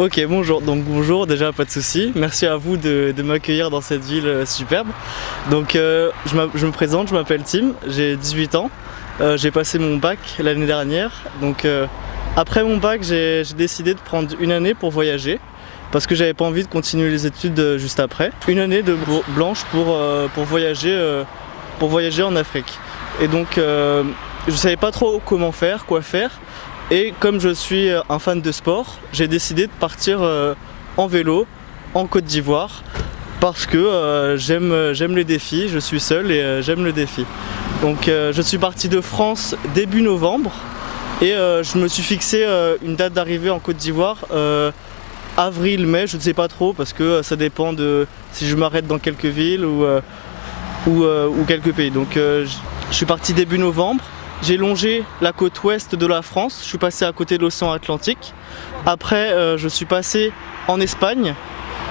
Ok, bonjour. Donc bonjour, déjà pas de souci. Merci à vous de m'accueillir dans cette ville superbe. Donc je me présente, je m'appelle Tim, j'ai 18 ans. J'ai passé mon bac l'année dernière. Donc après mon bac, j'ai décidé de prendre une année pour voyager parce que j'avais pas envie de continuer les études juste après. Une année de blanche pour voyager en Afrique. Et donc je savais pas trop comment faire, quoi faire. Et comme je suis un fan de sport, j'ai décidé de partir en vélo en Côte d'Ivoire parce que j'aime les défis, je suis seul et j'aime le défi. Donc je suis parti de France début novembre et je me suis fixé une date d'arrivée en Côte d'Ivoire avril, mai, je ne sais pas trop parce que ça dépend de si je m'arrête dans quelques villes ou quelques pays. Donc je suis parti début novembre. J'ai longé la côte ouest de la France, je suis passé à côté de l'océan Atlantique. Après, je suis passé en Espagne,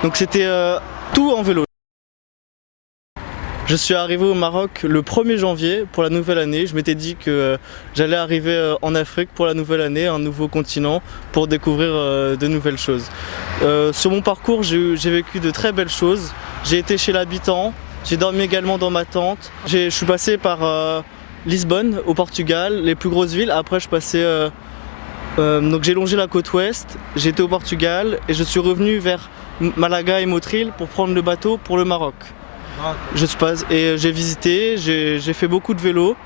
donc c'était tout en vélo. Je suis arrivé au Maroc le 1er janvier pour la nouvelle année. Je m'étais dit que j'allais arriver en Afrique pour la nouvelle année, un nouveau continent, pour découvrir de nouvelles choses. Sur mon parcours, j'ai vécu de très belles choses. J'ai été chez l'habitant, j'ai dormi également dans ma tente. Je suis passé par Lisbonne au Portugal, les plus grosses villes. Après je passais donc j'ai longé la côte ouest, j'étais au Portugal et je suis revenu vers Malaga et Motril pour prendre le bateau pour le Maroc. J'ai visité, j'ai fait beaucoup de vélo.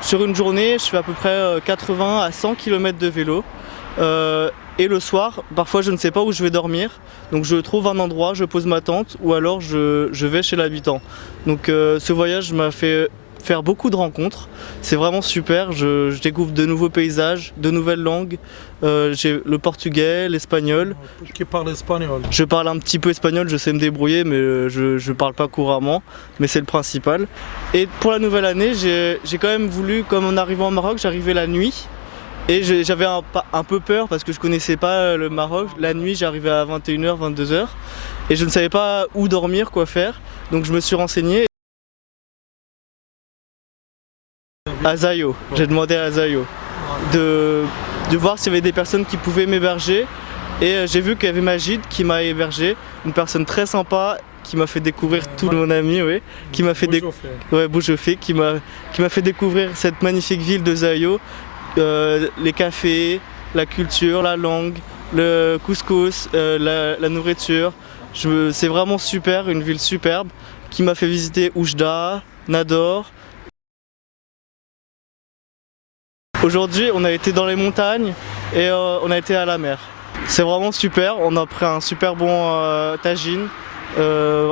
Sur une journée, je fais à peu près 80 à 100 km de vélo. Et le soir, parfois je ne sais pas où je vais dormir, donc je trouve un endroit, je pose ma tente ou alors je vais chez l'habitant. Donc ce voyage m'a fait faire beaucoup de rencontres, c'est vraiment super, je découvre de nouveaux paysages, de nouvelles langues, j'ai le portugais, l'espagnol. Qui parle espagnol? Je parle un petit peu espagnol, je sais me débrouiller mais je parle pas couramment, mais c'est le principal. Et pour la nouvelle année, j'ai quand même voulu, comme en arrivant au Maroc, j'arrivais la nuit. Et j'avais un peu peur parce que je connaissais pas le Maroc. La nuit, j'arrivais à 21h, 22h et je ne savais pas où dormir, quoi faire. Donc je me suis renseigné à Zayo. J'ai demandé à Zayo de voir s'il y avait des personnes qui pouvaient m'héberger. Et j'ai vu qu'il y avait Magid qui m'a hébergé, une personne très sympa qui m'a fait découvrir tout mon ami, oui, qui m'a fait Boujofé, qui m'a fait découvrir cette magnifique ville de Zayo. Les cafés, la culture, la langue, le couscous, la nourriture. C'est vraiment super, une ville superbe qui m'a fait visiter Oujda, Nador. Aujourd'hui, on a été dans les montagnes et on a été à la mer. C'est vraiment super, on a pris un super bon tagine.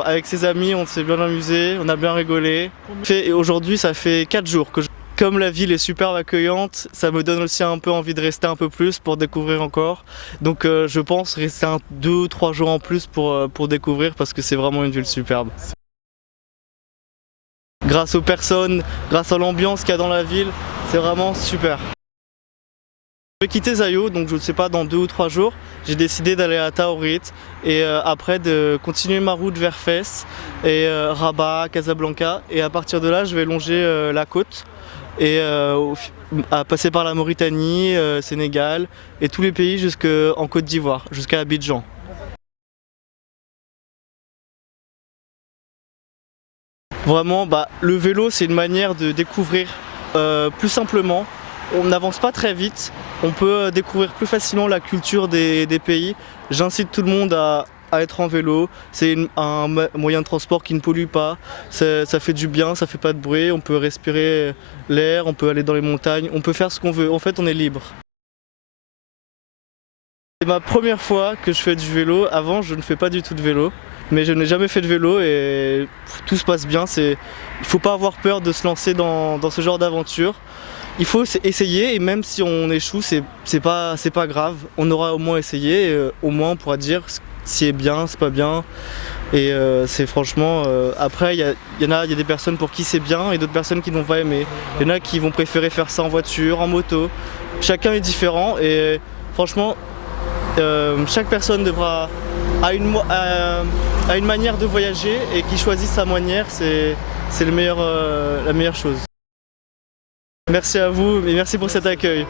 Avec ses amis, on s'est bien amusé, on a bien rigolé. Et aujourd'hui, ça fait 4 jours que Comme la ville est super accueillante, ça me donne aussi un peu envie de rester un peu plus pour découvrir encore. Donc je pense rester 2 ou 3 jours en plus pour découvrir parce que c'est vraiment une ville superbe. Grâce aux personnes, grâce à l'ambiance qu'il y a dans la ville, c'est vraiment super. Je vais quitter Zayo, donc je ne sais pas, dans 2 ou 3 jours. J'ai décidé d'aller à Taorit et après de continuer ma route vers Fès et Rabat, Casablanca. Et à partir de là, je vais longer la côte et à passer par la Mauritanie, Sénégal et tous les pays jusqu'en Côte d'Ivoire, jusqu'à Abidjan. Vraiment, le vélo, c'est une manière de découvrir plus simplement. On n'avance pas très vite, on peut découvrir plus facilement la culture des pays. J'incite tout le monde à être en vélo, c'est un moyen de transport qui ne pollue pas, ça fait du bien, ça fait pas de bruit, on peut respirer l'air, on peut aller dans les montagnes, on peut faire ce qu'on veut, en fait on est libre. C'est ma première fois que je fais du vélo, avant je ne fais pas du tout de vélo. Mais je n'ai jamais fait de vélo et tout se passe bien. Il ne faut pas avoir peur de se lancer dans ce genre d'aventure. Il faut essayer et même si on échoue, c'est pas grave. On aura au moins essayé et au moins on pourra dire si c'est bien, c'est pas bien. Et c'est franchement, après il y a des personnes pour qui c'est bien et d'autres personnes qui n'ont pas aimé. Il y en a qui vont préférer faire ça en voiture, en moto. Chacun est différent et franchement, chaque personne a une manière de voyager et qui choisit sa manière, c'est la meilleure chose. Merci à vous et merci pour cet accueil.